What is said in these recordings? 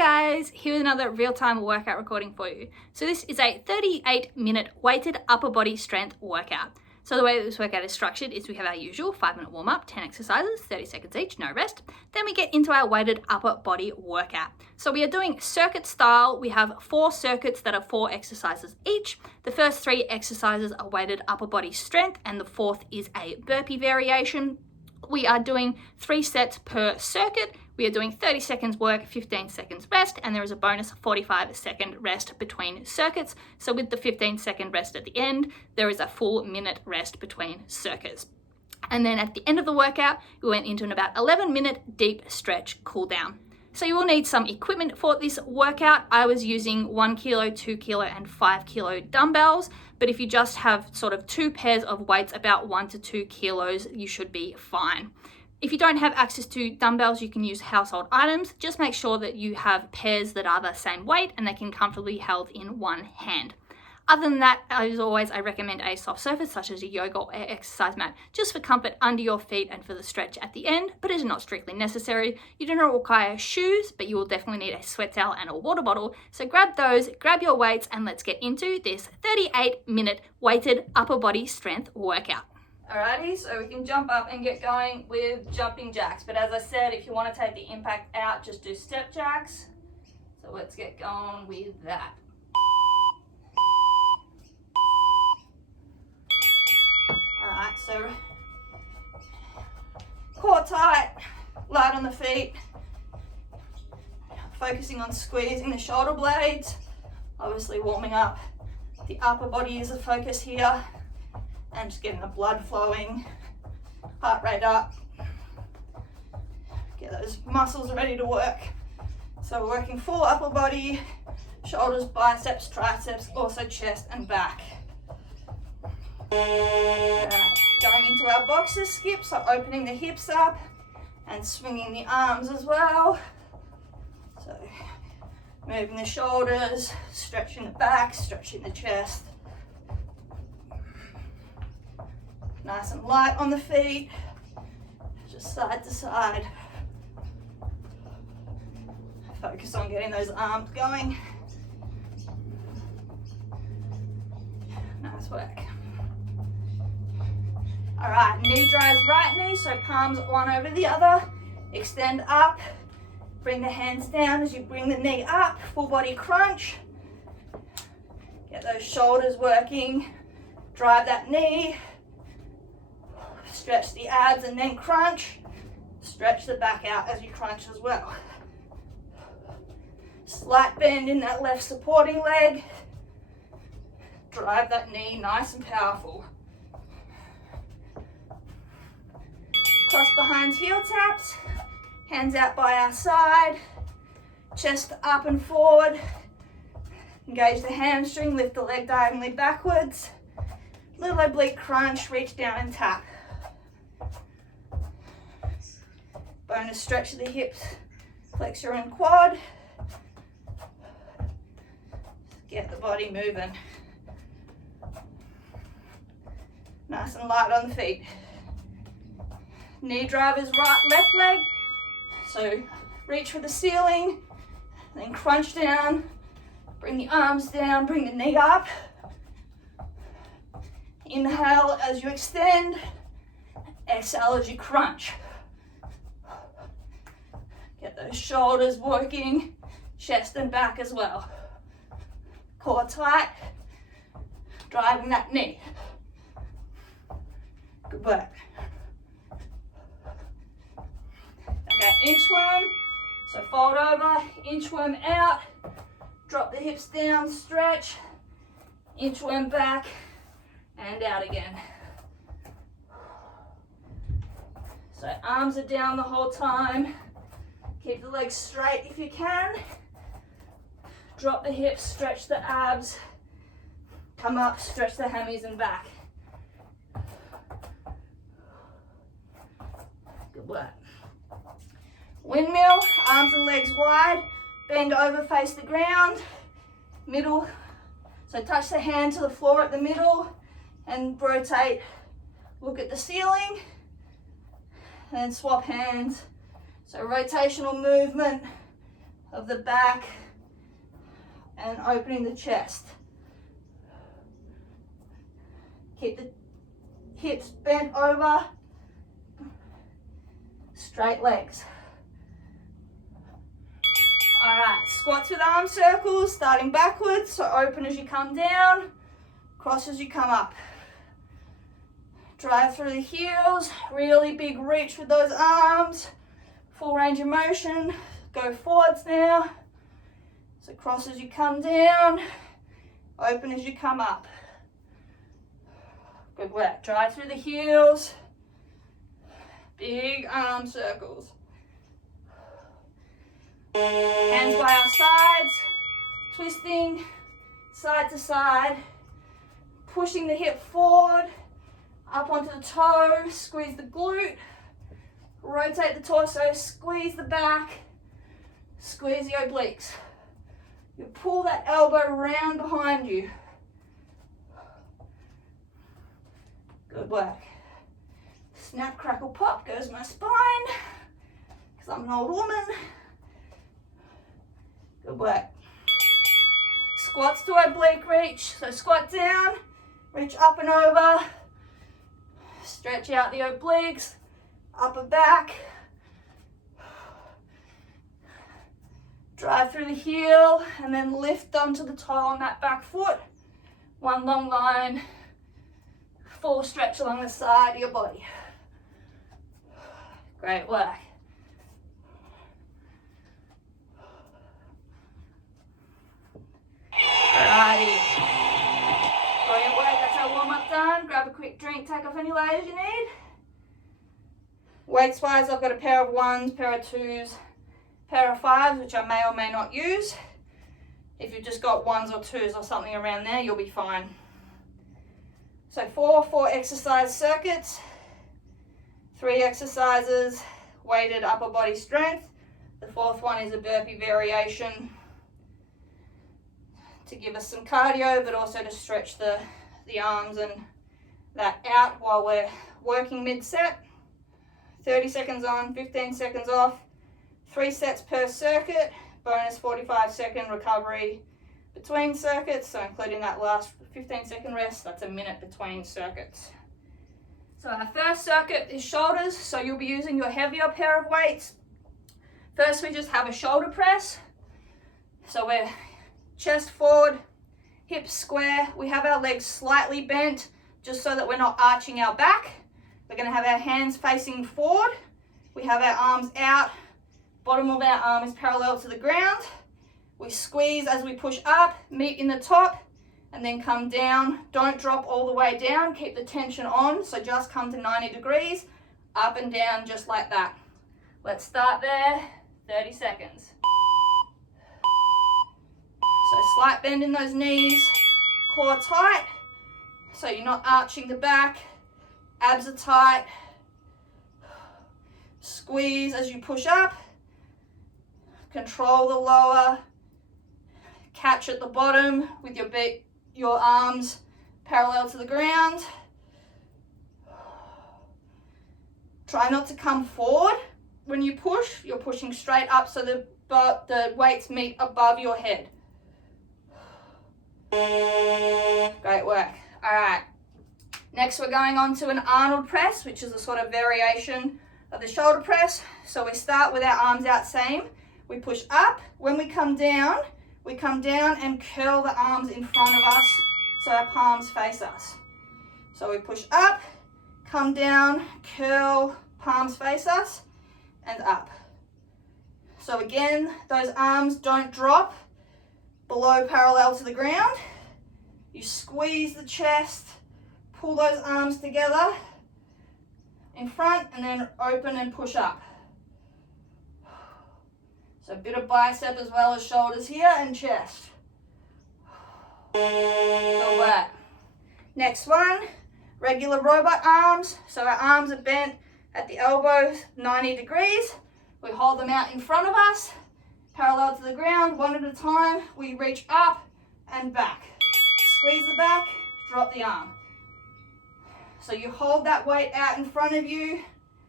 guys, here's another real-time workout recording for you. So this is a 38-minute weighted upper body strength workout. So the way that this workout is structured is we have our usual 5-minute warm-up, 10 exercises, 30 seconds each, no rest. Then we get into our weighted upper body workout. So we are doing circuit style. We have 4 circuits that are 4 exercises each. The first 3 exercises are weighted upper body strength, and the 4th is a burpee variation. We are doing 3 sets per circuit. We are doing 30 seconds work, 15 seconds rest, and there is a bonus 45-second rest between circuits. So with the 15-second rest at the end, there is a full minute rest between circuits. And then at the end of the workout, we went into an about 11-minute deep stretch cool down. So you will need some equipment for this workout. I was using 1 kilo, 2 kilo, and 5 kilo dumbbells. But if you just have sort of 2 pairs of weights, about 1 to 2 kilos, you should be fine. If you don't have access to dumbbells, you can use household items. Just make sure that you have pairs that are the same weight and they can comfortably be held in one hand. Other than that, as always, I recommend a soft surface such as a yoga or exercise mat, just for comfort under your feet and for the stretch at the end, but it is not strictly necessary. You do not require shoes, but you will definitely need a sweat towel and a water bottle. So grab those, grab your weights, and let's get into this 38-minute weighted upper body strength workout. Alrighty, so we can jump up and get going with jumping jacks. But as I said, if you want to take the impact out, just do step jacks. So let's get going with that. Alright, so core tight, light on the feet, focusing on squeezing the shoulder blades, obviously warming up the upper body is the focus here, and just getting the blood flowing, heart rate up, get those muscles ready to work. So we're working full upper body, shoulders, biceps, triceps, also chest and back. Right, going into our boxer skip, so opening the hips up and swinging the arms as well. So moving the shoulders, stretching the back, stretching the chest. Nice and light on the feet, just side to side. Focus on getting those arms going. Nice work. All right, knee drives right knee, so palms one over the other. Extend up, bring the hands down as you bring the knee up, full body crunch. Get those shoulders working, drive that knee, stretch the abs and then crunch. Stretch the back out as you crunch as well. Slight bend in that left supporting leg. Drive that knee nice and powerful. Cross behind heel taps, hands out by our side, chest up and forward. Engage the hamstring, lift the leg diagonally backwards. Little oblique crunch, reach down and tap. Bonus stretch of the hips, flexor and quad. Get the body moving. Nice and light on the feet. Knee drive is right, left leg. So reach for the ceiling, then crunch down, bring the arms down, bring the knee up. Inhale as you extend, exhale as you crunch. Get those shoulders working, chest and back as well. Core tight, driving that knee. Good work. Okay, inchworm, so fold over, inchworm out, drop the hips down, stretch, inchworm back, and out again. So arms are down the whole time, keep the legs straight if you can, drop the hips, stretch the abs, come up, stretch the hammies and back. Good work. Windmill, arms and legs wide, bend over, face the ground, middle, so touch the hand to the floor at the middle and rotate, look at the ceiling, and then swap hands. So rotational movement of the back and opening the chest. Keep the hips bent over, straight legs. All right, squats with arm circles, starting backwards, so open as you come down, cross as you come up. Drive through the heels, really big reach with those arms, full range of motion. Go forwards now. So cross as you come down, open as you come up. Good work. Drive through the heels, big arm circles. Hands by our sides, twisting side to side, pushing the hip forward, up onto the toe, squeeze the glute, rotate the torso, squeeze the back, squeeze the obliques. You pull that elbow round behind you. Good work. Snap, crackle, pop goes my spine, because I'm an old woman. Good work. Squats to oblique reach. So squat down, reach up and over, stretch out the obliques, upper back. Drive through the heel and then lift onto the toe on that back foot. One long line, full stretch along the side of your body. Great work. Alrighty. Brilliant work, that's our warm up done. Grab a quick drink, take off any layers you need. Weights wise, I've got a pair of 1s, pair of 2s, pair of 5s, which I may or may not use. If you've just got 1s or 2s or something around there, you'll be fine. So 4 exercise circuits, 3 exercises, weighted upper body strength. The 4th one is a burpee variation to give us some cardio, but also to stretch the arms and that out while we're working mid-set. 30 seconds on, 15 seconds off, 3 sets per circuit, bonus 45-second recovery between circuits, so including that last 15-second rest, that's a minute between circuits. So our first circuit is shoulders, so you'll be using your heavier pair of weights. First, we just have a shoulder press. So we're chest forward, hips square. We have our legs slightly bent, just so that we're not arching our back. We're gonna have our hands facing forward. We have our arms out. Bottom of our arm is parallel to the ground. We squeeze as we push up, meet in the top, and then come down. Don't drop all the way down, keep the tension on, so just come to 90 degrees, up and down just like that. Let's start there, 30 seconds. So slight bend in those knees, core tight, so you're not arching the back, abs are tight. Squeeze as you push up, control the lower, catch at the bottom with your arms parallel to the ground. Try not to come forward when you push. You're pushing straight up so the weights meet above your head. Great work. All right. Next, we're going on to an Arnold press, which is a sort of variation of the shoulder press. So we start with our arms out same. We push up. When we come down and curl the arms in front of us so our palms face us. So we push up, come down, curl, palms face us, and up. So again, those arms don't drop below parallel to the ground. You squeeze the chest, pull those arms together in front, and then open and push up. So a bit of bicep as well as shoulders here and chest. Good work. Next one, regular robot arms. So our arms are bent at the elbows 90 degrees. We hold them out in front of us, parallel to the ground, one at a time. We reach up and back. Squeeze the back, drop the arm. So you hold that weight out in front of you,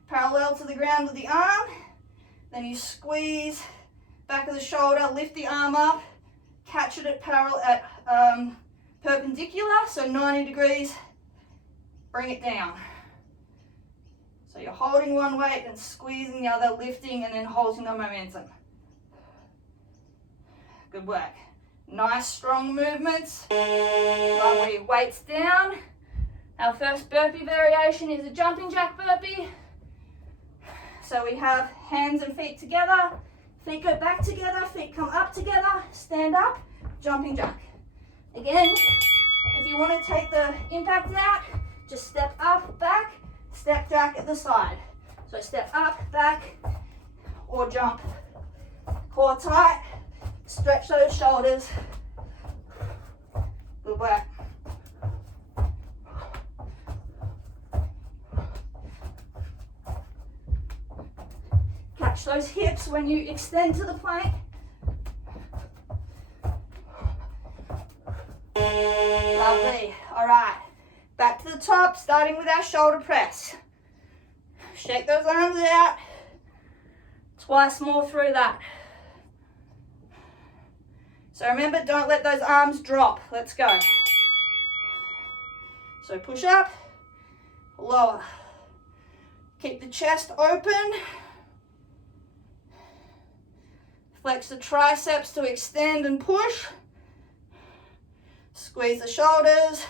parallel to the ground with the arm. Then you squeeze back of the shoulder, lift the arm up, catch it at perpendicular, so 90 degrees, bring it down. So you're holding one weight and squeezing the other, lifting and then holding the momentum. Good work. Nice strong movements. Lovely. Weights down. Our first burpee variation is a jumping jack burpee. So we have hands and feet together. Feet go back together, feet come up together, stand up, jumping jack. Again, if you want to take the impact out, just step up, back, step jack at the side. So step up, back, or jump. Core tight, stretch those shoulders. Good work. Catch those hips when you extend to the plank. Lovely. All right. Back to the top, starting with our shoulder press. Shake those arms out. Twice more through that. So remember, don't let those arms drop. Let's go. So push up, lower. Keep the chest open. Flex the triceps to extend and push. Squeeze the shoulders.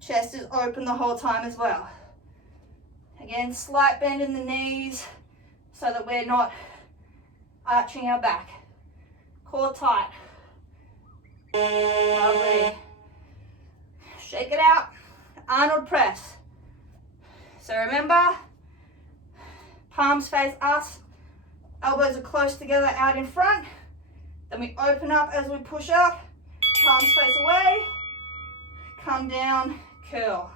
Chest is open the whole time as well. Again, slight bend in the knees so that we're not arching our back. Core tight. Lovely. Shake it out. Arnold press. So remember, palms face us. Elbows are close together out in front. Then we open up as we push up. Palms face away. Come down, curl.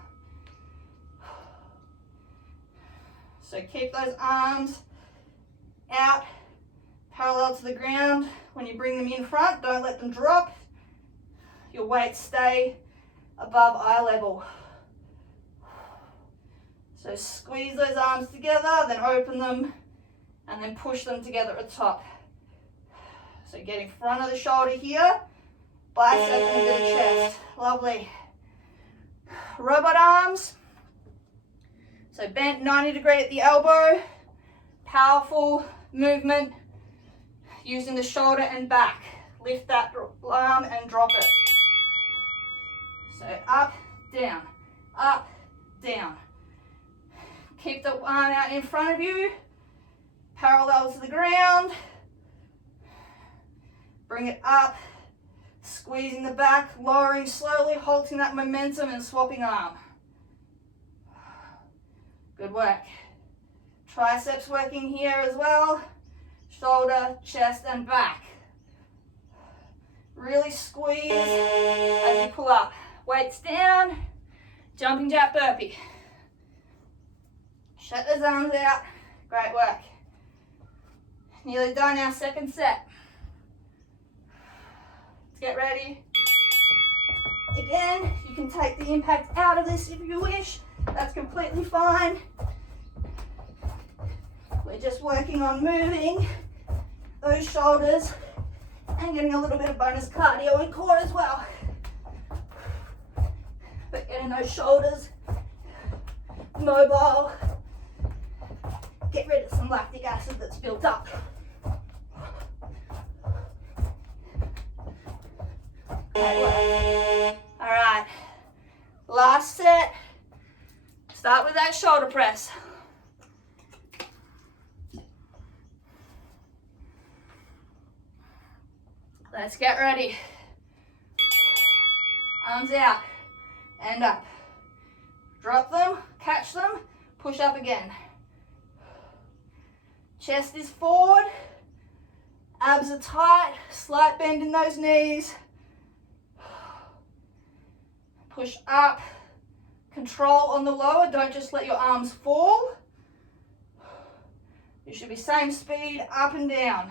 So keep those arms out, parallel to the ground. When you bring them in front, don't let them drop. Your weights stay above eye level. So squeeze those arms together, then open them, and then push them together at the top. So get in front of the shoulder here, bicep and the chest. Lovely. Robot arms. So bent 90 degree at the elbow. Powerful movement using the shoulder and back. Lift that arm and drop it. So up, down, up, down. Keep the arm out in front of you, parallel to the ground. Bring it up, squeezing the back, lowering slowly, halting that momentum and swapping arm. Good work. Triceps working here as well. Shoulder, chest and back. Really squeeze as you pull up. Weights down, jumping jack burpee. Shut those arms out. Great work. Nearly done our second set. Let's get ready. Again, you can take the impact out of this if you wish. That's completely fine. We're just working on moving those shoulders and getting a little bit of bonus cardio and core as well. But getting those shoulders mobile. Get rid of some lactic acid that's built up. Great work. All right, last set. Start with that shoulder press. Let's get ready. Arms out and up. Drop them, catch them, push up again. Chest is forward, abs are tight, slight bend in those knees. Push up, control on the lower, don't just let your arms fall. You should be same speed, up and down.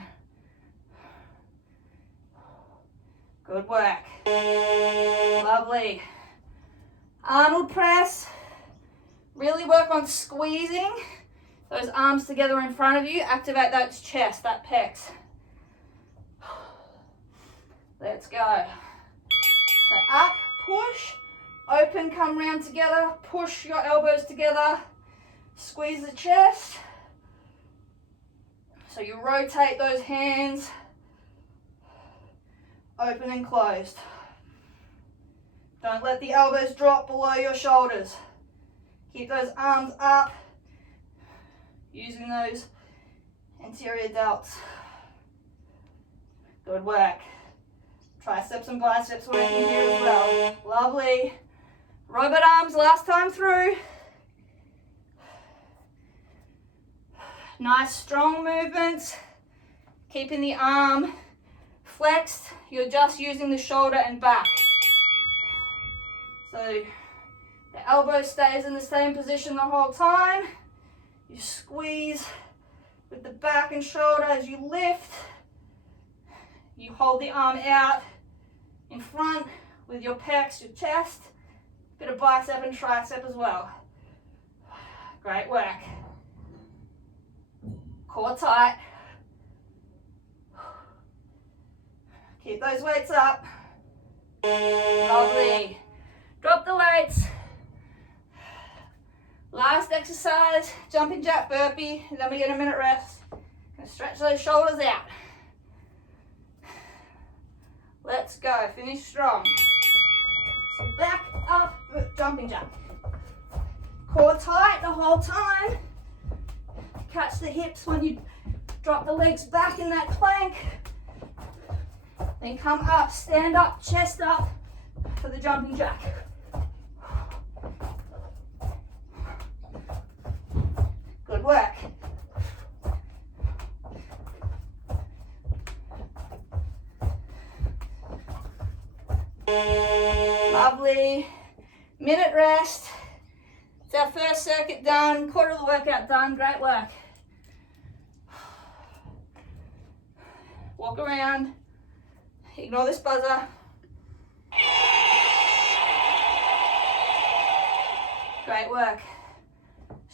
Good work. Lovely. Arnold press. Really work on squeezing Those arms together in front of you, activate that chest, that pecs. Let's go. So up, push, open, come round together, push your elbows together, squeeze the chest. So you rotate those hands, open and closed. Don't let the elbows drop below your shoulders. Keep those arms up, using those anterior delts. Good work. Triceps and biceps working here as well. Lovely. Robot arms last time through. Nice strong movements. Keeping the arm flexed. You're just using the shoulder and back. So the elbow stays in the same position the whole time. You squeeze with the back and shoulder as you lift. You hold the arm out in front with your pecs, your chest. Bit of bicep and tricep as well. Great work. Core tight. Keep those weights up. Lovely. Drop the weights. Last exercise, jumping jack burpee, and then we get a minute rest. Gonna stretch those shoulders out. Let's go, finish strong. So back, up, jumping jack. Core tight the whole time. Catch the hips when you drop the legs back in that plank. Then come up, stand up, chest up for the jumping jack. Good work. Lovely. Minute rest. It's our first circuit done, quarter of the workout done. Great work. Walk around. Ignore this buzzer. Great work.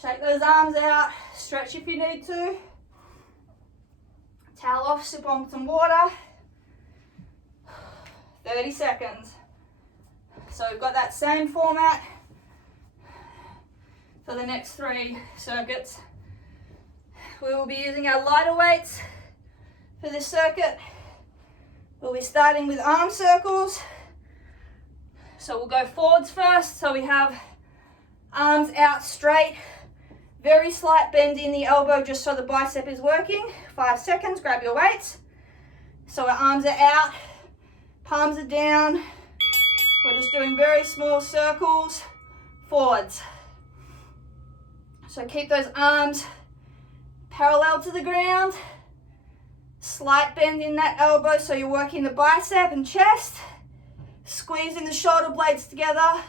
Shake those arms out. Stretch if you need to. Towel off, sip on some water. 30 seconds. So we've got that same format for the next 3 circuits. We will be using our lighter weights for this circuit. We'll be starting with arm circles. So we'll go forwards first. So we have arms out straight. Very slight bend in the elbow just so the bicep is working. 5 seconds, grab your weights. So our arms are out, palms are down. We're just doing very small circles forwards. So keep those arms parallel to the ground. Slight bend in that elbow so you're working the bicep and chest. Squeezing the shoulder blades together.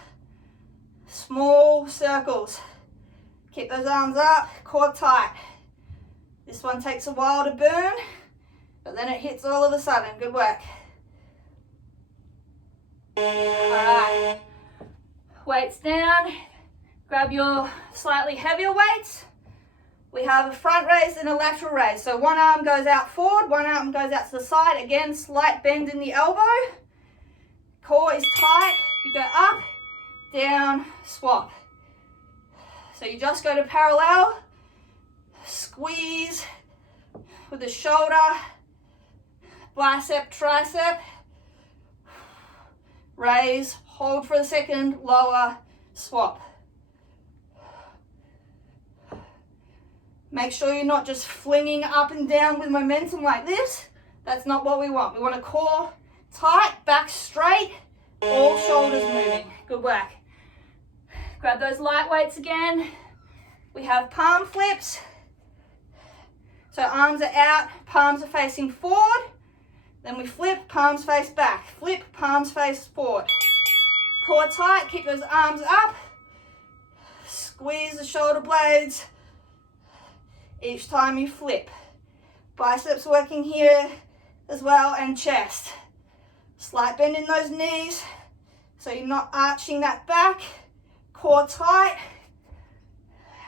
Small circles. Keep those arms up, core tight. This one takes a while to burn, but then it hits all of a sudden. Good work. All right. Weights down. Grab your slightly heavier weights. We have a front raise and a lateral raise. So one arm goes out forward, one arm goes out to the side. Again, slight bend in the elbow. Core is tight. You go up, down, swap. So you just go to parallel, squeeze with the shoulder, bicep, tricep, raise, hold for a second, lower, swap. Make sure you're not just flinging up and down with momentum like this. That's not what we want. We want a core tight, back straight, all shoulders moving. Good work. Grab those light weights again. We have palm flips. So arms are out, palms are facing forward. Then we flip, palms face back. Flip, palms face forward. Core tight, keep those arms up. Squeeze the shoulder blades each time you flip. Biceps working here as well, and chest. Slight bend in those knees so you're not arching that back. Core tight.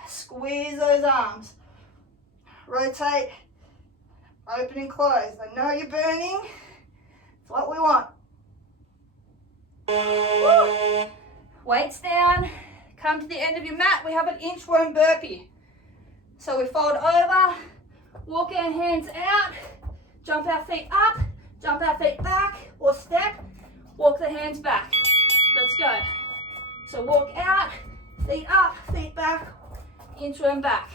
Squeeze those arms. rotate, open and close. I know you're burning. It's what we want. Woo. Weights down. Come to the end of your mat. We have an inchworm burpee. So we fold over, walk our hands out, jump our feet up, jump our feet back, or step, walk the hands back. Let's go. So walk out, feet up, feet back, inchworm back.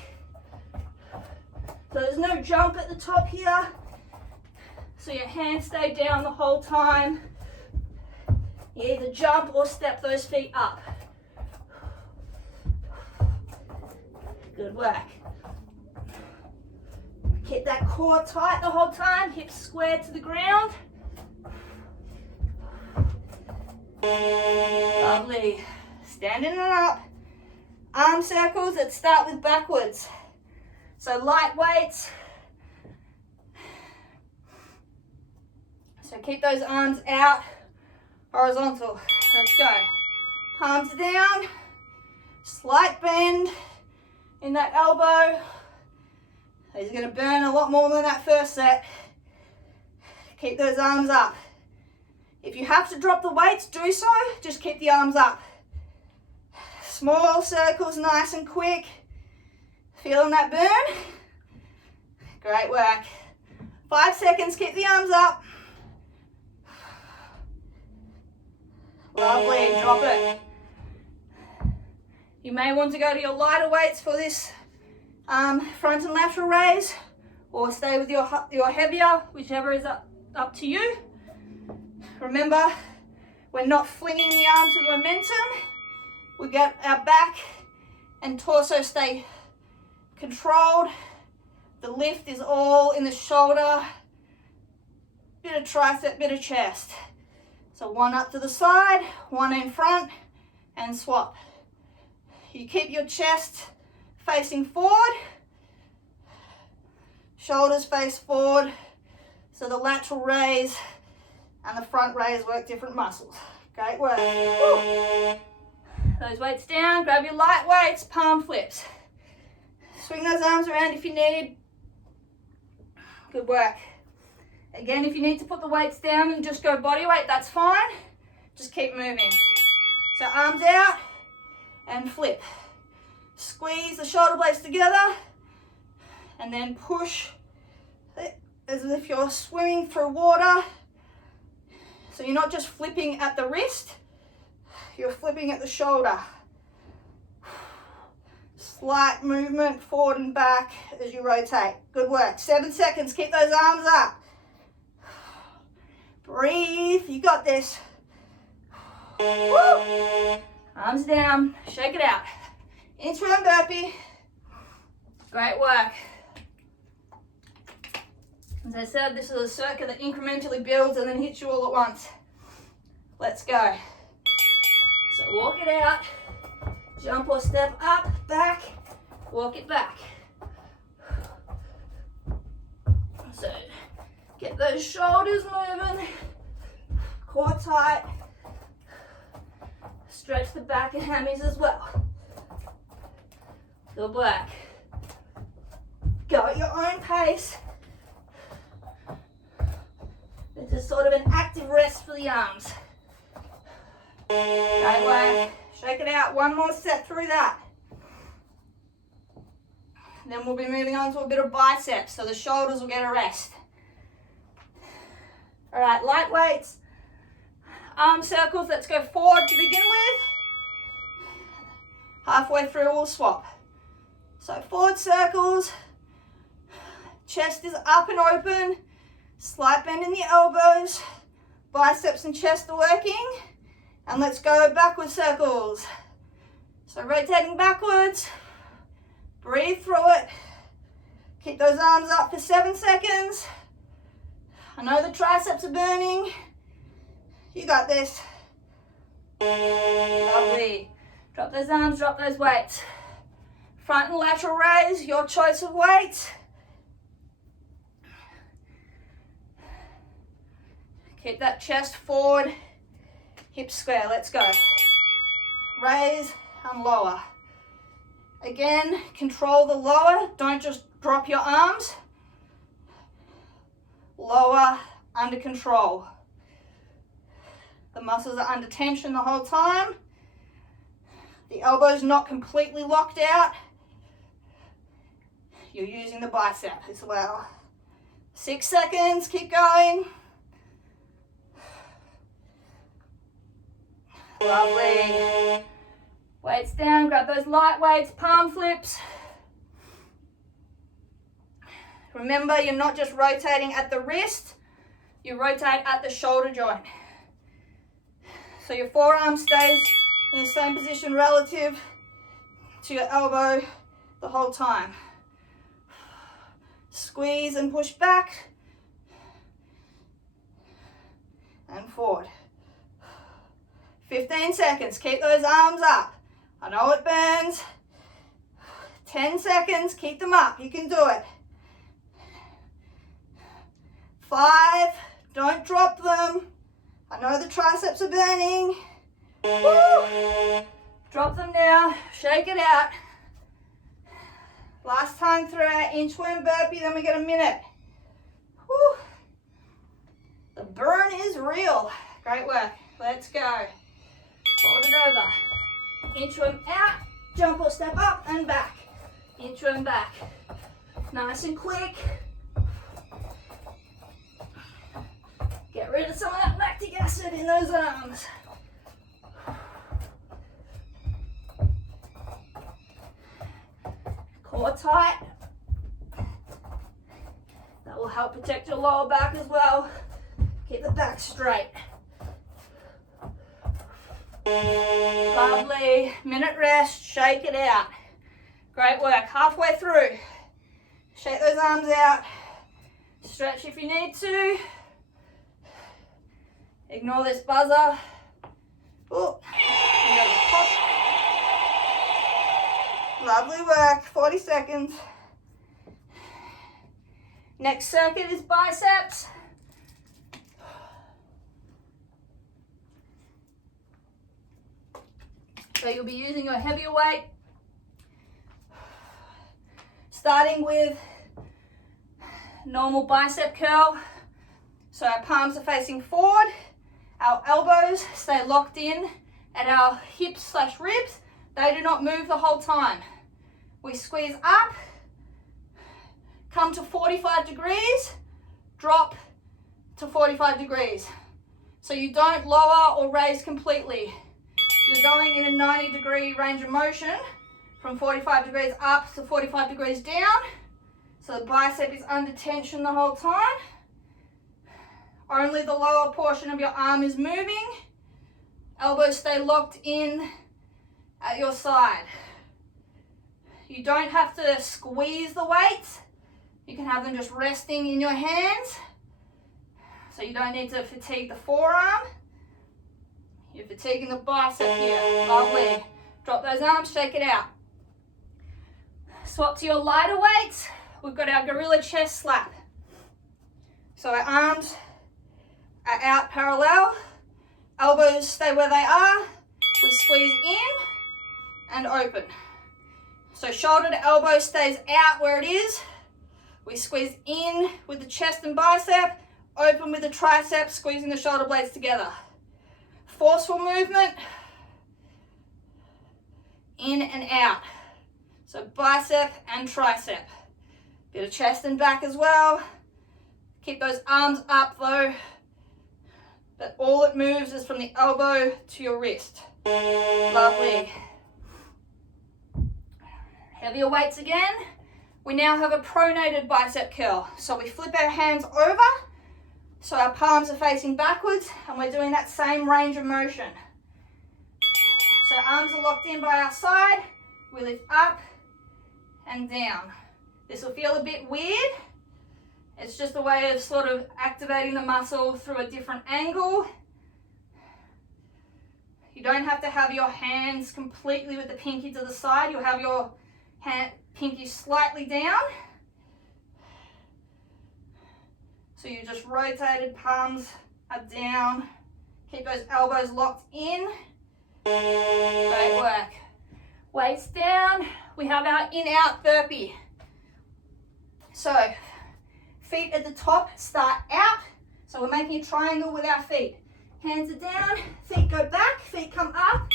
So there's no jump at the top here. So your hands stay down the whole time. You either jump or step those feet up. Good work. Keep that core tight the whole time, hips squared to the ground. Lovely. Standing and up. Arm circles that start with backwards. So light weights. So keep those arms out, horizontal. Let's go. Palms down, slight bend in that elbow. These are going to burn a lot more than that first set. Keep those arms up. If you have to drop the weights, do so. Just keep the arms up. Small circles, nice and quick. Feeling that burn? Great work. 5 seconds, keep the arms up. Lovely, drop it. You may want to go to your lighter weights for this front and lateral raise, or stay with your heavier, whichever is up to you. Remember, we're not flinging the arms with momentum. We get our back and torso stay controlled. The lift is all in the shoulder, bit of tricep, bit of chest. So one up to the side, one in front, and swap. You keep your chest facing forward, shoulders face forward, so the lateral raise and the front raise work different muscles. Great work. Woo. Those weights down, grab your light weights, palm flips. Swing those arms around if you need. Good work. Again, if you need to put the weights down and just go body weight, that's fine. Just keep moving. So arms out and flip. Squeeze the shoulder blades together and then push as if you're swimming through water. So you're not just flipping at the wrist, you're flipping at the shoulder. Slight movement forward and back as you rotate. Good work. 7 seconds. Keep those arms up. Breathe. You got this. Woo. Arms down. Shake it out. Inchworm burpee. Great work. As I said, this is a circuit that incrementally builds and then hits you all at once. Let's go. So walk it out. Jump or step up, back, walk it back. So get those shoulders moving, core tight. Stretch the back and hammies as well. Good work. Go at your own pace. This is sort of an active rest for the arms. Great work. Shake it out. One more set through that. Then we'll be moving on to a bit of biceps, so the shoulders will get a rest. All right, light weights. Arm circles, let's go forward to begin with. Halfway through, we'll swap. So forward circles. Chest is up and open. Slight bend in the elbows. Biceps and chest are working. And let's go backward circles. So rotating backwards. Breathe through it. Keep those arms up for 7 seconds. I know the triceps are burning. You got this. Lovely. Drop those arms, drop those weights. Front and lateral raise, your choice of weight. Keep that chest forward, hips square. Let's go. Raise and lower. Again, control the lower. Don't just Drop your arms. Lower, under control. The muscles are under tension the whole time. The elbow's not completely locked out. You're using the bicep as well. 6 seconds, keep going. Lovely. Weights down, grab those light weights, palm flips. Remember, you're not just rotating at the wrist, you rotate at the shoulder joint. So your forearm stays in the same position relative to your elbow the whole time. Squeeze and push back and forward. 15 seconds, keep those arms up. I know it burns. 10 seconds, keep them up, you can do it. 5, don't drop them. I know the triceps are burning. Woo. Drop them now, shake it out. Last time through our inchworm burpee, then we get a minute. Woo. The burn is real. Great work, let's go. Fold it over. Inchworm out, jump or step up and back. Inchworm back. Nice and quick. Get rid of some of that lactic acid in those arms. Core tight. That will help protect your lower back as well. Keep the back straight. Lovely. Minute rest, shake it out. Great work. Halfway through. Shake those arms out. Stretch if you need to. Ignore this buzzer. Ooh. Lovely work. 40 seconds. Next circuit is biceps. So you'll be using your heavier weight. Starting with normal bicep curl. So our palms are facing forward. Our elbows stay locked in at our hips/ribs. They do not move the whole time. We squeeze up, come to 45 degrees, drop to 45 degrees. So you don't lower or raise completely. You're going in a 90-degree range of motion from 45 degrees up to 45 degrees down. So the bicep is under tension the whole time. Only the lower portion of your arm is moving. Elbows stay locked in at your side. You don't have to squeeze the weights. You can have them just resting in your hands. So you don't need to fatigue the forearm. You're fatiguing the bicep here. Lovely. Drop those arms, shake it out. Swap to your lighter weights. We've got our gorilla chest slap. So our arms are out parallel. Elbows stay where they are. We squeeze in and open. So shoulder to elbow stays out where it is. We squeeze in with the chest and bicep, open with the triceps, squeezing the shoulder blades together. Forceful movement, in and out. So bicep and tricep. Bit of chest and back as well. Keep those arms up though, but all it moves is from the elbow to your wrist. Lovely. Heavier weights again. We now have a pronated bicep curl. So we flip our hands over, so our palms are facing backwards, and we're doing that same range of motion. So arms are locked in by our side. We lift up and down. This will feel a bit weird. It's just a way of sort of activating the muscle through a different angle. You don't have to have your hands completely with the pinky to the side. You'll have your pinky slightly down. So you just rotated, palms are down. Keep those elbows locked in. Great work. Weights down. We have our in-out burpee. So feet at the top start out. So we're making a triangle with our feet. Hands are down, feet go back, feet come up,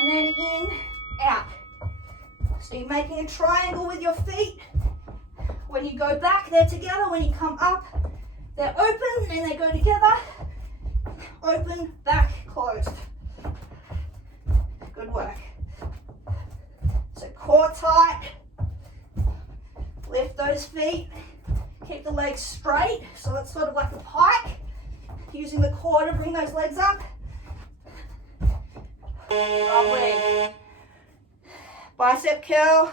and then in, out. So you're making a triangle with your feet. When you go back, they're together. When you come up, they're open, and they go together. Open, back, closed. Good work. So core tight. Lift those feet. Keep the legs straight. So it's sort of like a pike. Using the core to bring those legs up. Lovely. Bicep curl.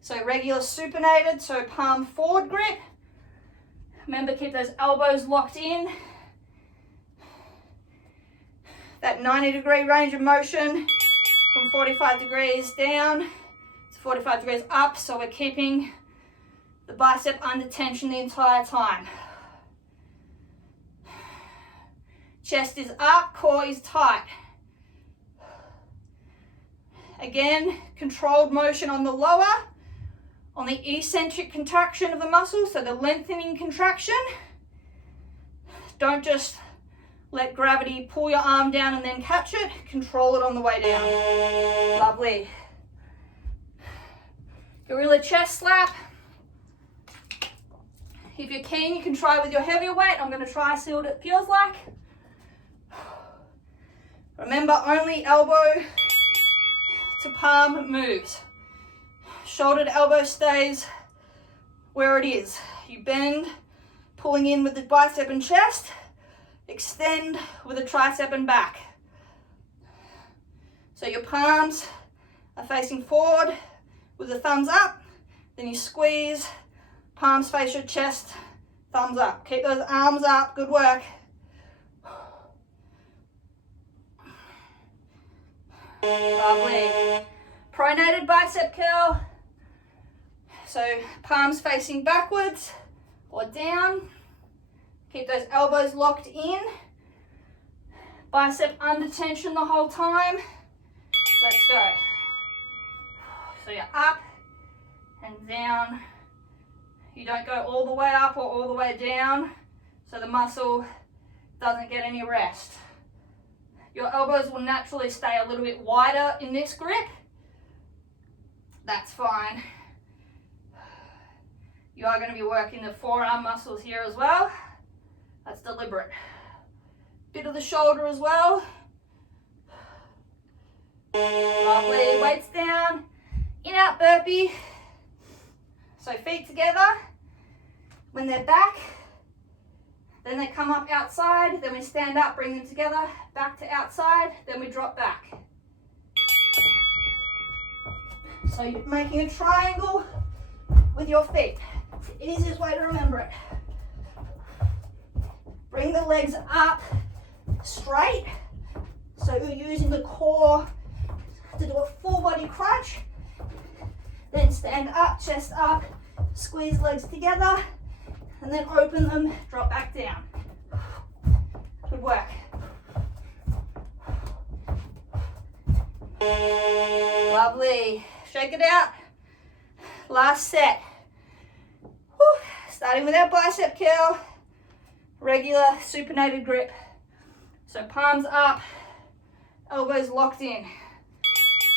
So regular supinated, so palm forward grip. Remember, keep those elbows locked in. That 90-degree range of motion from 45 degrees down to 45 degrees up, so we're keeping the bicep under tension the entire time. Chest is up, core is tight. Again, controlled motion on the lower, on the eccentric contraction of the muscle, so the lengthening contraction. Don't just let gravity pull your arm down and then catch it. Control it on the way down. Lovely. Gorilla chest slap. If you're keen, you can try with your heavier weight. I'm going to try, see what it feels like. Remember, only elbow to palm moves. Shoulder to elbow stays where it is. You bend, pulling in with the bicep and chest. Extend with the tricep and back. So your palms are facing forward with the thumbs up. Then you squeeze, palms face your chest, thumbs up. Keep those arms up, good work. Lovely. Pronated bicep curl. So palms facing backwards or down. Keep those elbows locked in. Bicep under tension the whole time. Let's go. So you're up and down. You don't go all the way up or all the way down, so the muscle doesn't get any rest. Your elbows will naturally stay a little bit wider in this grip. That's fine. You are going to be working the forearm muscles here as well. That's deliberate. Bit of the shoulder as well. Lovely. Weights down. In, out, burpee. So feet together. When they're back, then they come up outside. Then we stand up, bring them together. Back to outside. Then we drop back. So you're making a triangle with your feet. It's the easiest way to remember it. Bring the legs up straight. So you're using the core to do a full body crunch. Then stand up, chest up, squeeze legs together, and then open them, drop back down. Good work. Lovely. Shake it out. Last set. Whew. Starting with our bicep curl. Regular supinated grip. So palms up, elbows locked in.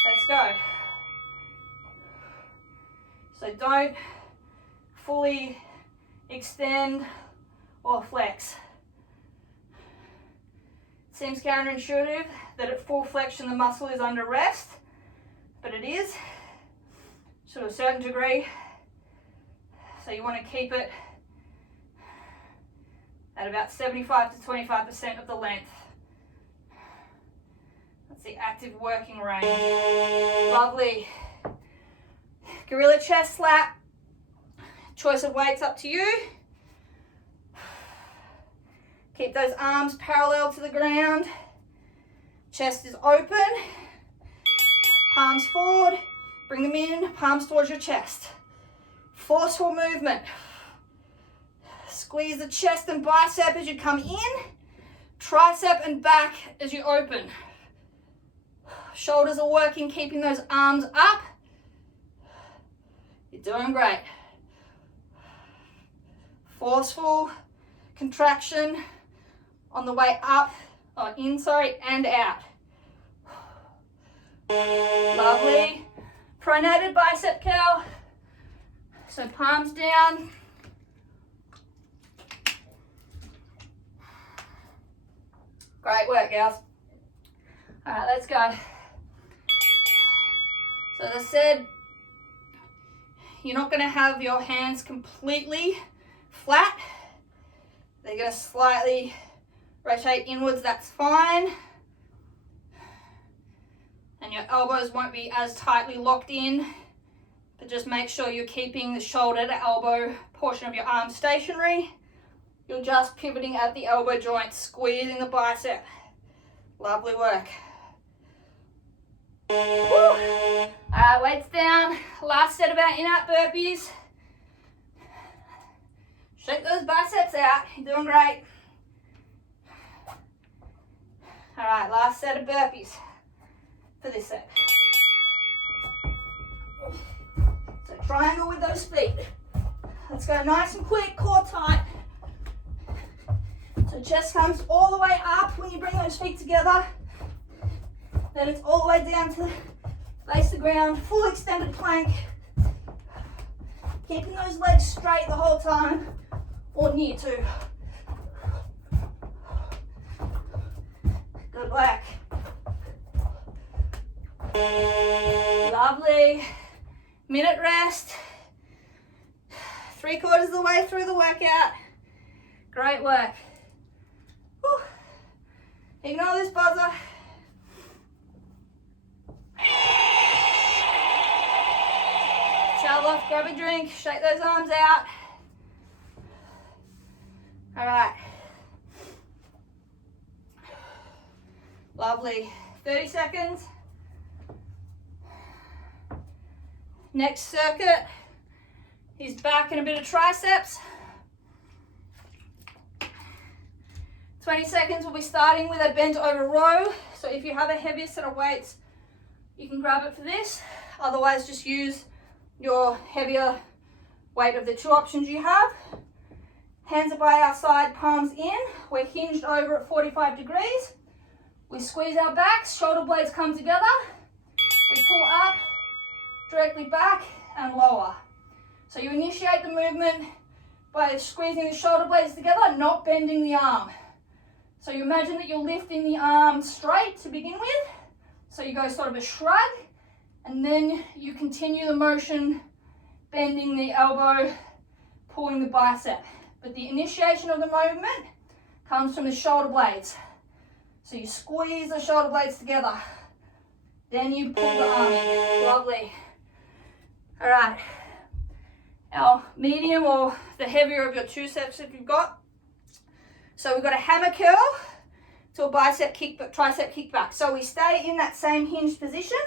Let's go. So don't fully extend or flex. It seems counterintuitive that at full flexion the muscle is under rest, but it is to a certain degree. So you want to keep it at about 75 to 25% of the length. That's the active working range. Lovely. Gorilla chest slap. Choice of weights up to you. Keep those arms parallel to the ground. Chest is open. Palms forward. Bring them in. Palms towards your chest. Forceful movement. Squeeze the chest and bicep as you come in. Tricep and back as you open. Shoulders are working, keeping those arms up. You're doing great. Forceful contraction on the way up, or in, sorry, and out. Lovely. Pronated bicep curl. So palms down. Great work, girls. All right, let's go. So as I said, you're not going to have your hands completely flat. They're going to slightly rotate inwards, that's fine. And your elbows won't be as tightly locked in, but just make sure you're keeping the shoulder to elbow portion of your arm stationary. You're just pivoting at the elbow joint, squeezing the bicep. Lovely work. Woo. All right, weights down. Last set of our in-out burpees. Shake those biceps out. You're doing great. All right, last set of burpees for this set. So triangle with those feet. Let's go nice and quick, core tight. So chest comes all the way up when you bring those feet together. Then it's all the way down to the base of the ground, full extended plank. Keeping those legs straight the whole time, or near to. Good work. Lovely. Minute rest. 3/4 of the way through the workout. Great work. Whew. Ignore this buzzer. Shower off, grab a drink, shake those arms out. All right. Lovely. 30 seconds. Next circuit is back and a bit of triceps. 20 seconds, we'll be starting with a bent over row. So if you have a heavier set of weights, you can grab it for this. Otherwise, just use your heavier weight of the two options you have. Hands are by our side, palms in. We're hinged over at 45 degrees. We squeeze our backs, shoulder blades come together. We pull up, directly back and lower. So you initiate the movement by squeezing the shoulder blades together, not bending the arm. So you imagine that you're lifting the arm straight to begin with. So you go sort of a shrug, and then you continue the motion, bending the elbow, pulling the bicep. But the initiation of the movement comes from the shoulder blades. So you squeeze the shoulder blades together. Then you pull the arm in. Lovely. All right. Our medium, or the heavier of your two sets that you've got. So we've got a hammer curl to a bicep kick, tricep kick back. So we stay in that same hinged position.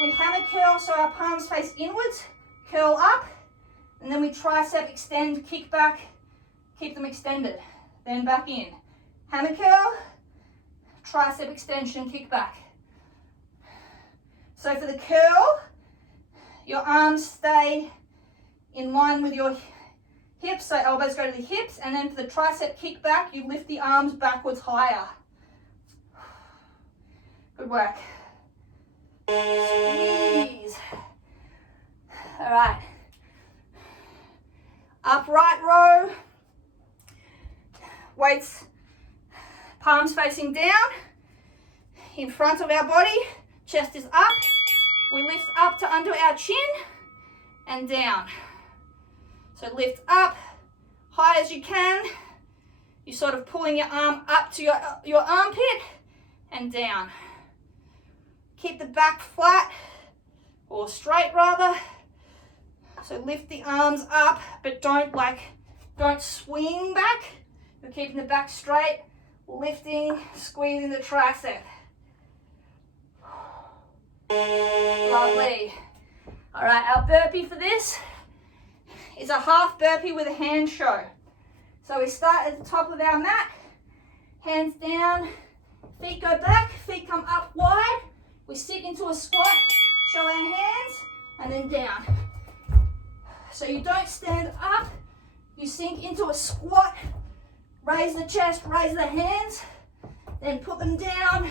We hammer curl so our palms face inwards, curl up, and then we tricep extend, kick back, keep them extended. Then back in. Hammer curl, tricep extension, kick back. So for the curl, your arms stay in line with your hips, so elbows go to the hips, and then for the tricep kick back, you lift the arms backwards higher. Good work. Squeeze. All right. Upright row. Weights, palms facing down, in front of our body, chest is up. We lift up to under our chin and down. So lift up, high as you can. You're sort of pulling your arm up to your armpit and down. Keep the back flat, or straight rather. So lift the arms up, but don't swing back. You're keeping the back straight, lifting, squeezing the tricep. Lovely. All right, our burpee for this is a half burpee with a hand show. So we start at the top of our mat, hands down, feet go back, feet come up wide. We sit into a squat, show our hands, and then down. So you don't stand up, You sink into a squat, raise the chest, raise the hands, then put them down,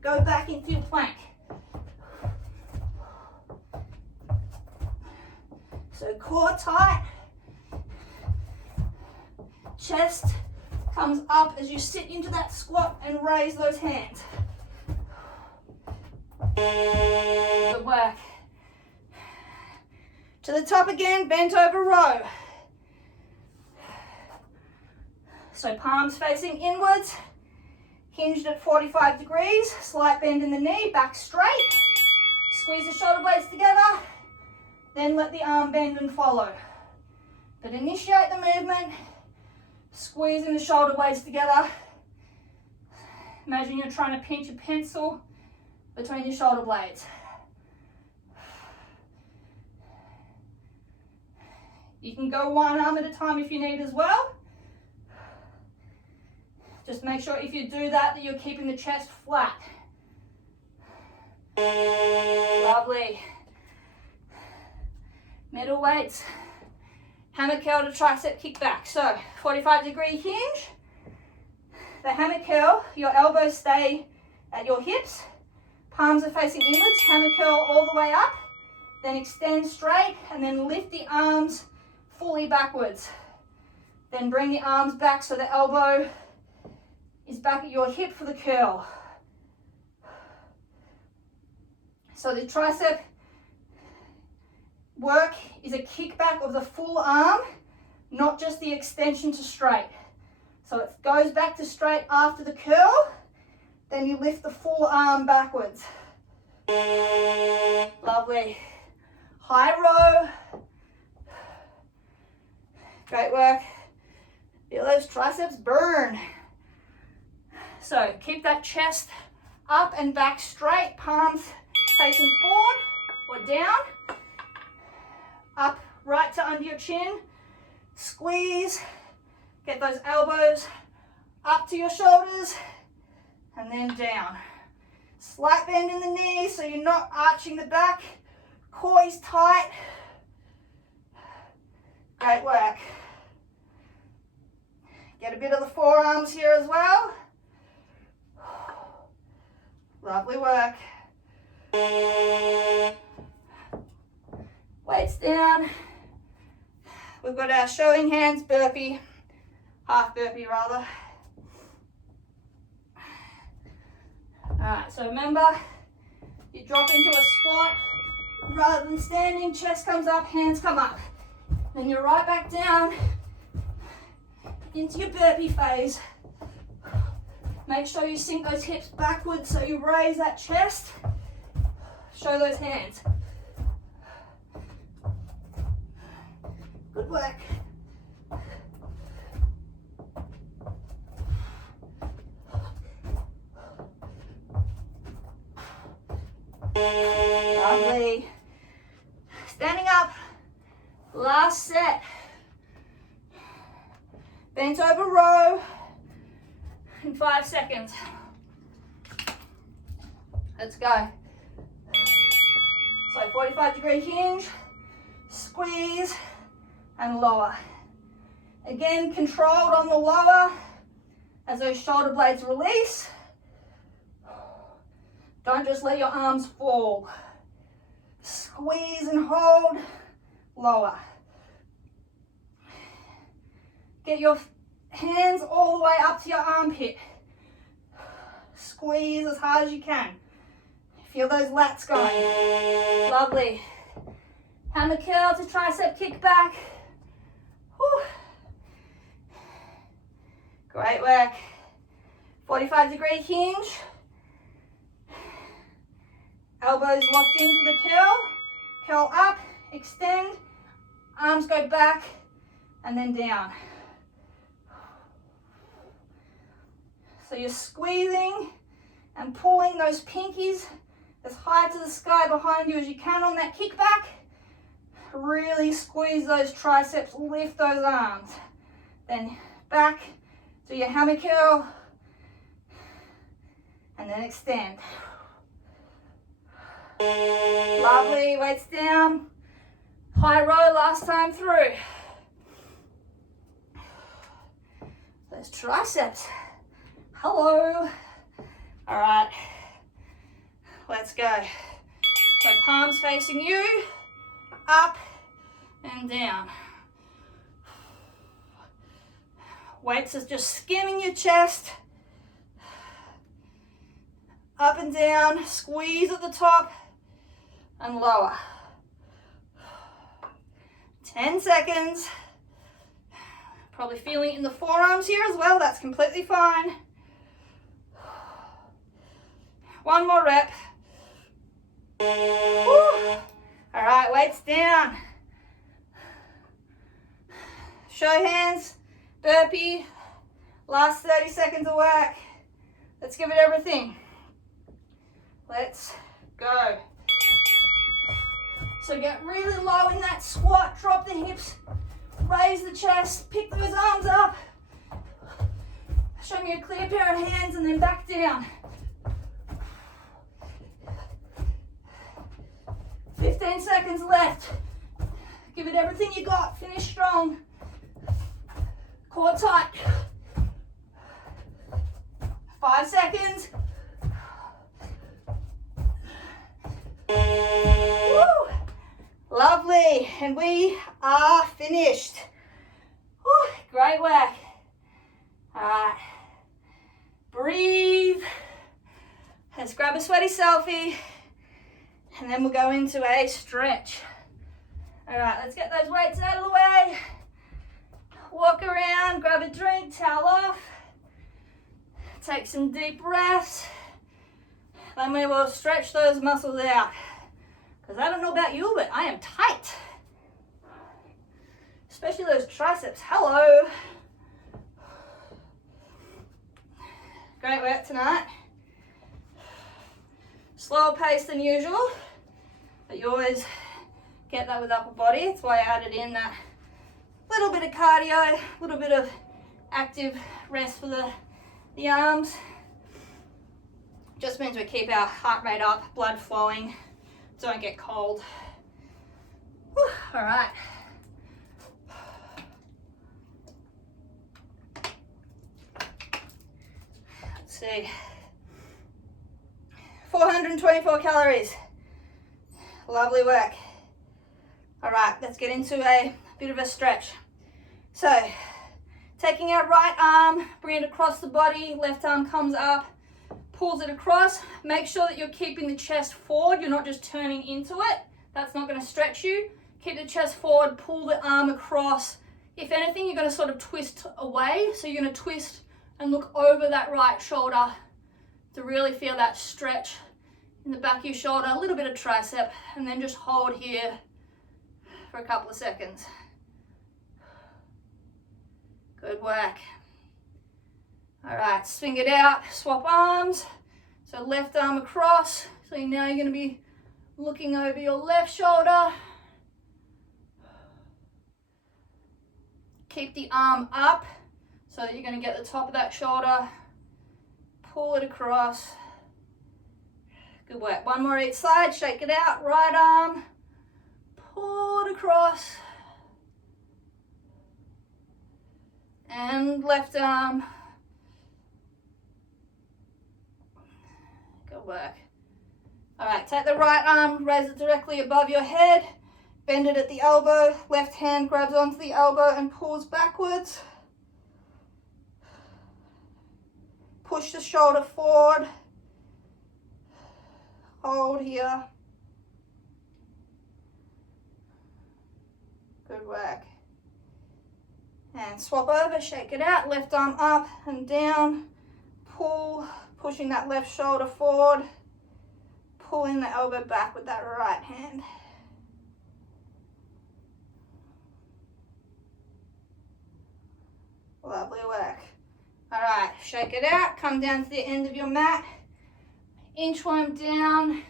go back into your plank. So core tight, chest comes up as you sit into that squat and raise those hands. Good work. To the top again, bent over row. So palms facing inwards, hinged at 45 degrees, slight bend in the knee, back straight. Squeeze the shoulder blades together, then let the arm bend and follow. But initiate the movement, squeezing the shoulder blades together. Imagine you're trying to pinch a pencil between your shoulder blades. You can go one arm at a time if you need as well. Just make sure if you do that, that you're keeping the chest flat. Lovely. Middle weights. Hammer curl to tricep kick back. So 45-degree hinge. The hammer curl, your elbows stay at your hips. Palms are facing inwards. Hammer curl all the way up. Then extend straight and then lift the arms fully backwards. Then bring the arms back so the elbow is back at your hip for the curl. So the tricep work is a kickback of the full arm, not just the extension to straight. So it goes back to straight after the curl, then you lift the full arm backwards. Lovely. High row. Great work. Feel those triceps burn. So keep that chest up and back straight, palms facing forward or down. Up right to under your chin. Squeeze. Get those elbows up to your shoulders and then down. Slight bend in the knees so you're not arching the back. Core is tight. Great work. Get a bit of the forearms here as well. Lovely work. Weights down. We've got our showing hands burpee, half burpee rather. Alright, so remember, you drop into a squat, rather than standing, chest comes up, hands come up. Then you're right back down into your burpee phase. Make sure you sink those hips backwards so you raise that chest. Show those hands. Good work. Lovely. Standing up. Last set. Bent over row in 5 seconds. Let's go. So 45-degree hinge, squeeze and lower. Again, controlled on the lower as those shoulder blades release. Don't just let your arms fall. Squeeze and hold, lower. Get your hands all the way up to your armpit. Squeeze as hard as you can. Feel those lats going. Lovely. Hammer curl to tricep kick back. Whew. Great work. 45-degree hinge. Elbows locked in for the curl. Curl up, extend, arms go back, and then down. So you're squeezing and pulling those pinkies as high to the sky behind you as you can on that kickback. Really squeeze those triceps, lift those arms. Then back to your hammer curl, and then extend. Lovely, weights down. High row last time through. Those triceps. Hello. All right, let's go. So palms facing you, up and down. Weights is just skimming your chest. Up and down, squeeze at the top and lower. 10 seconds. Probably feeling it in the forearms here as well, that's completely fine. One more rep. Woo. All right, weights down. Show hands, burpee. Last 30 seconds of work. Let's give it everything. Let's go. So get really low in that squat, drop the hips, raise the chest, pick those arms up. Show me a clear pair of hands and then back down. 15 seconds left. Give it everything you got. Finish strong. Core tight. 5 seconds. Woo. Lovely. And we are finished. Woo. Great work. All right. Breathe. Let's grab a sweaty selfie. And then we'll go into a stretch. All right, let's get those weights out of the way. Walk around, grab a drink, towel off. Take some deep breaths. Then we will stretch those muscles out. Because I don't know about you, but I am tight. Especially those triceps. Hello. Great work tonight. Slower pace than usual, but you always get that with upper body. That's why I added in that little bit of cardio, a little bit of active rest for the arms. Just means we keep our heart rate up, blood flowing, don't get cold. Whew, all right. Let's see. 424 calories. Lovely work. All right, let's get into a bit of a stretch. So, taking our right arm, bring it across the body, left arm comes up, pulls it across. Make sure that you're keeping the chest forward. You're not just turning into it. That's not going to stretch you. Keep the chest forward, pull the arm across. If anything, you're going to sort of twist away. So you're going to twist and look over that right shoulder to really feel that stretch in the back of your shoulder, a little bit of tricep, and then just hold here for a couple of seconds. Good work. All right, swing it out, swap arms. So left arm across. So now you're going to be looking over your left shoulder. Keep the arm up so that you're going to get the top of that shoulder. Pull it across. Good work. One more each side. Shake it out. Right arm. Pull it across. And left arm. Good work. All right, take the right arm, raise it directly above your head. Bend it at the elbow. Left hand grabs onto the elbow and pulls backwards. Push the shoulder forward. Hold here. Good work. And swap over, shake it out. Left arm up and down. Pull, pushing that left shoulder forward. Pulling the elbow back with that right hand. Lovely work. All right, shake it out, come down to the end of your mat, inchworm down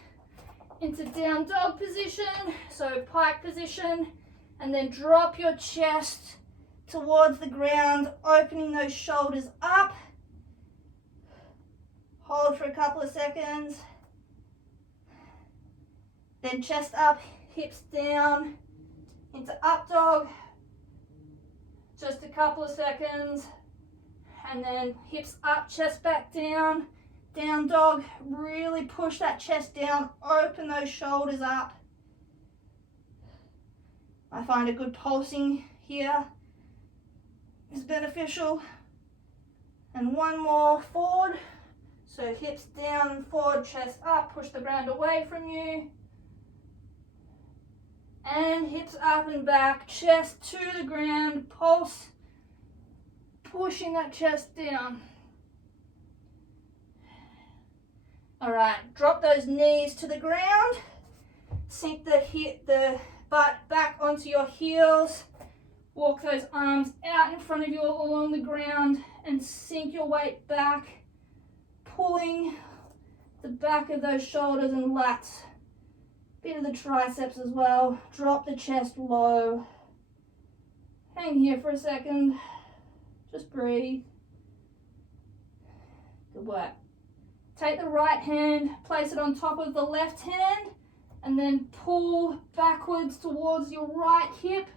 into down dog position, so pike position, and then drop your chest towards the ground, opening those shoulders up. Hold for a couple of seconds. Then chest up, hips down into up dog. Just a couple of seconds. and then hips up, chest back down, down dog. Really push that chest down, open those shoulders up. I find a good pulsing here is beneficial. And one more, forward. So hips down and forward, chest up, push the ground away from you. And hips up and back, chest to the ground, pulse, pushing that chest down. All right, drop those knees to the ground, sink the butt back onto your heels, walk those arms out in front of you along the ground and sink your weight back, pulling the back of those shoulders and lats. Bit of the triceps as well. Drop the chest low. Hang here for a second. Just breathe. Good work. Take the right hand, place it on top of the left hand, and then pull backwards towards your right hip.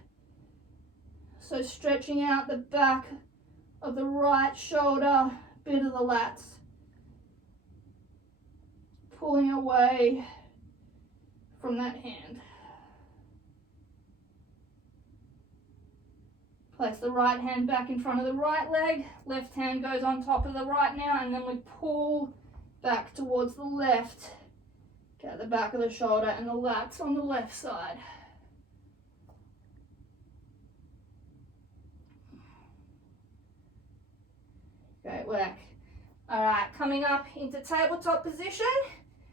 So stretching out the back of the right shoulder, bit of the lats. Pulling away from that hand. Place the right hand back in front of the right leg, left hand goes on top of the right now, and then we pull back towards the left. Get the back of the shoulder and the lats on the left side. Great work. All right, coming up into tabletop position.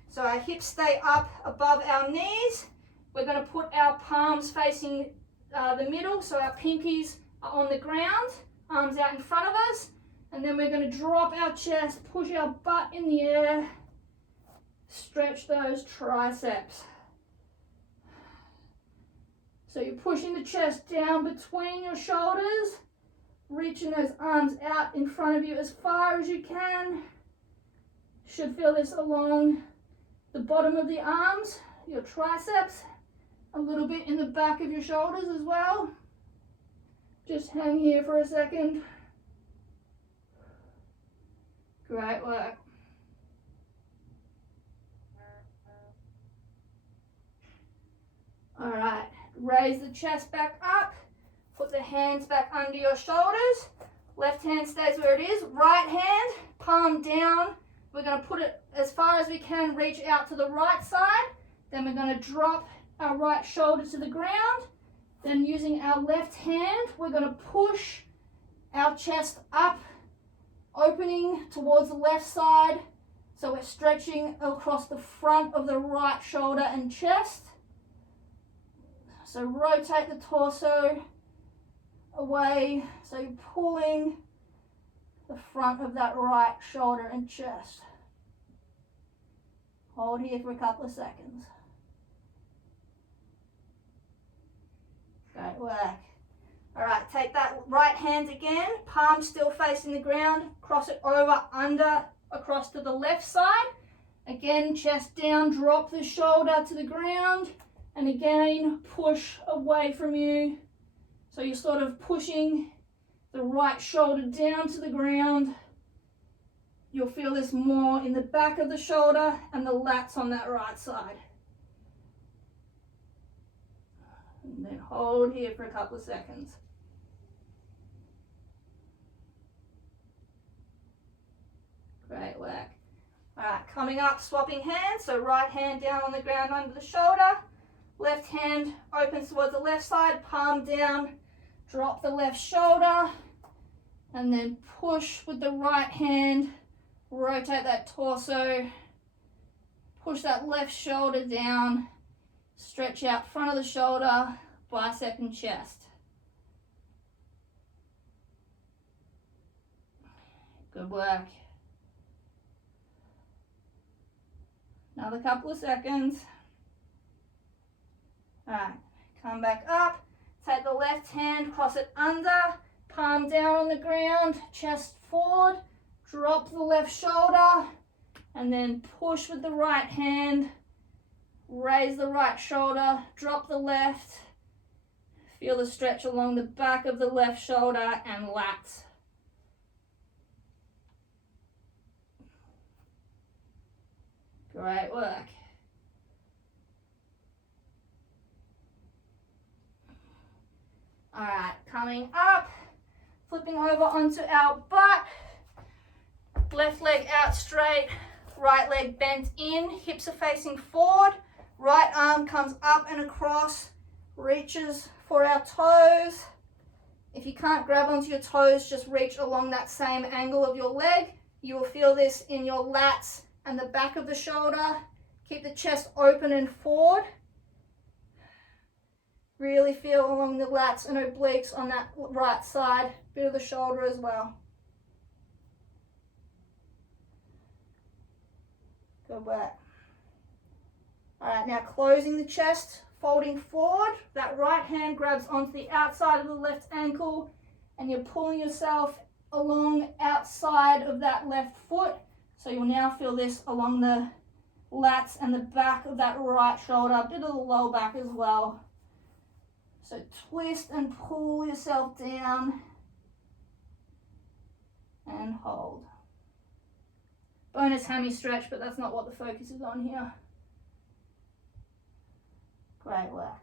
So our hips stay up above our knees. We're going to put our palms facing the middle, so our pinkies are on the ground, arms out in front of us, and then we're going to drop our chest, push our butt in the air, stretch those triceps. So you're pushing the chest down between your shoulders, reaching those arms out in front of you as far as you can. Should feel this along the bottom of the arms, your triceps, a little bit in the back of your shoulders as well. Just hang here for a second. Great work. All right, raise the chest back up, put the hands back under your shoulders. Left hand stays where it is, right hand, palm down. We're going to put it as far as we can, reach out to the right side. Then we're going to drop our right shoulder to the ground. Then using our left hand, we're going to push our chest up, opening towards the left side. So we're stretching across the front of the right shoulder and chest. So rotate the torso away. So you're pulling the front of that right shoulder and chest. Hold here for a couple of seconds. Great work. All right, take that right hand again, palm still facing the ground, cross it over, under, across to the left side. Again, chest down, drop the shoulder to the ground, and again, push away from you. So you're sort of pushing the right shoulder down to the ground. You'll feel this more in the back of the shoulder and the lats on that right side. And then hold here for a couple of seconds. Great work. All right, coming up, swapping hands. So right hand down on the ground under the shoulder. Left hand opens towards the left side, palm down, drop the left shoulder, and then push with the right hand, rotate that torso, push that left shoulder down, stretch out front of the shoulder, bicep and chest. Good work. Another couple of seconds. All right, come back up, take the left hand, cross it under, palm down on the ground, chest forward, drop the left shoulder, and then push with the right hand, raise the right shoulder, drop the left, feel the stretch along the back of the left shoulder and lats. Great work. All right, coming up, flipping over onto our butt. Left leg out straight, right leg bent in, hips are facing forward, right arm comes up and across, reaches for our toes. If you can't grab onto your toes, just reach along that same angle of your leg. You will feel this in your lats and the back of the shoulder. Keep the chest open and forward. Really feel along the lats and obliques on that right side, bit of the shoulder as well. Good work. All right, now closing the chest, folding forward. That right hand grabs onto the outside of the left ankle and you're pulling yourself along outside of that left foot. So you'll now feel this along the lats and the back of that right shoulder, a bit of the lower back as well. So twist and pull yourself down and hold. Bonus hammy stretch, but that's not what the focus is on here. Great work.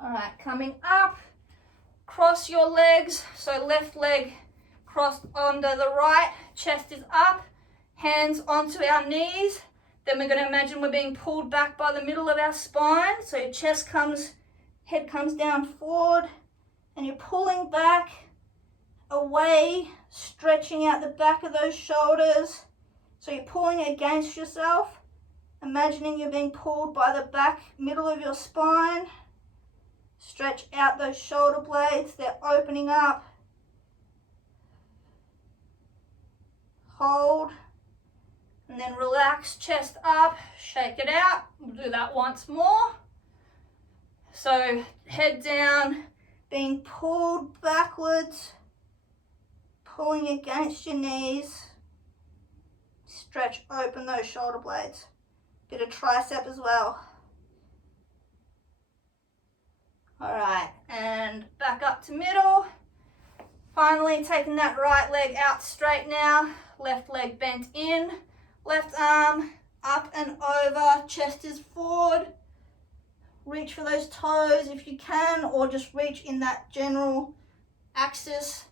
All right, coming up, cross your legs. So left leg crossed onto the right, chest is up, hands onto our knees. Then we're going to imagine we're being pulled back by the middle of our spine. So your chest comes, head comes down forward, and you're pulling back, away, stretching out the back of those shoulders. So you're pulling against yourself, imagining you're being pulled by the back middle of your spine. Stretch out those shoulder blades, they're opening up. Hold, and then relax, chest up, shake it out. We'll do that once more. So head down, being pulled backwards, pulling against your knees. Stretch open those shoulder blades. Bit of tricep as well. All right, and back up to middle. Finally, taking that right leg out straight now. Left leg bent in. Left arm up and over. Chest is forward. Reach for those toes if you can, or just reach in that general axis.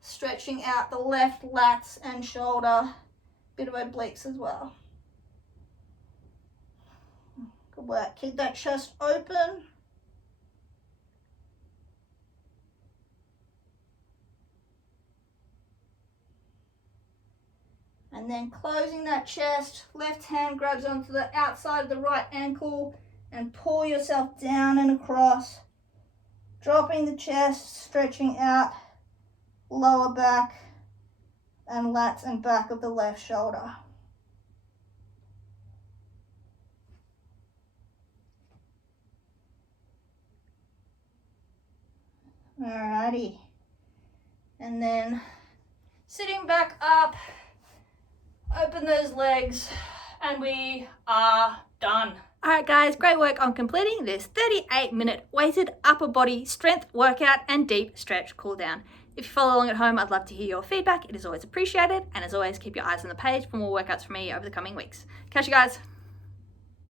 Stretching out the left lats and shoulder. Bit of obliques as well. Good work. Keep that chest open. And then closing that chest, left hand grabs onto the outside of the right ankle and pull yourself down and across. Dropping the chest, stretching out lower back and lats and back of the left shoulder. Alrighty. And then sitting back up, open those legs, and we are done. All right, guys, great work on completing this 38-minute weighted upper body strength workout and deep stretch cool down. If you follow along at home, I'd love to hear your feedback. It is always appreciated. And as always, keep your eyes on the page for more workouts from me over the coming weeks. Catch you guys.